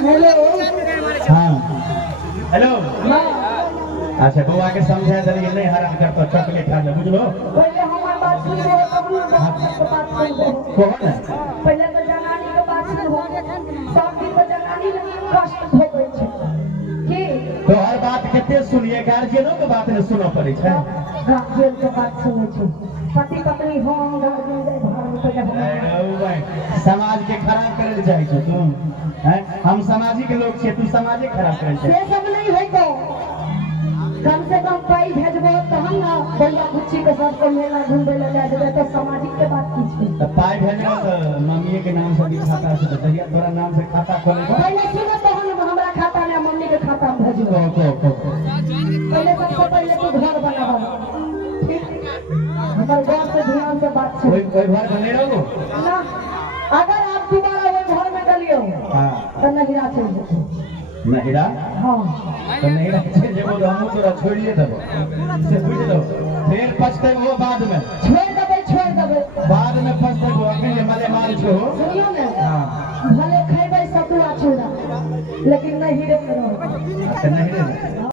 हाँ हेलो अच्छा बउआ के समझा दिलिए नहीं हराम कर तो चॉकलेट खा ले बुझलो पहले हमार बात सुनो तब ना बात सुनो कौन है पहले तो जनानी के बात सुनो सब दिन तो जनानी कष्ट भोगै छै की तो हर बात केते सुनिए गार्जियनो के बात ने सुनो पड़े छै गार्जियन के बात सुनै छै पति पत्नी हम गार्जियन दे घर में पहले समाज के खराब करे जाय छै तू हैं हम सामाजिक लोग छियै तू समाजे खराब करे छै से सब नहीं है तो कम से कम पाई भेजबो तहन ना भैया बुच्ची के साथ को मेला घूमबे ले जा जेबे तो सामाजिक के बात की छै तो पाई भेजबो तो मम्मी के नाम से भी खाता से दरिया तोरा नाम से खाता खोले पहले सुनो तहन हमरा खाता में मम्मी के खाता में भेजबो पहले सबसे पहले तू घर बनावा ठीक हमर गांव से ध्यान से बात छै कोई घर बने रहो ना अगर आप दोबारा वो घर में गलियो हां तो नहिरा चल जेते नहिरा हां तो नहिरा चल जेबो तो हम तोरा छोड़िए देबो से बुझ लो फिर पछतेबो बाद में छोड़ देबै बाद में पछतेबो अखन जे मले मार छो सुनियो ने हां भले खैबै सतुआ चूड़ा लेकिन नहिरे में रहो नहिरे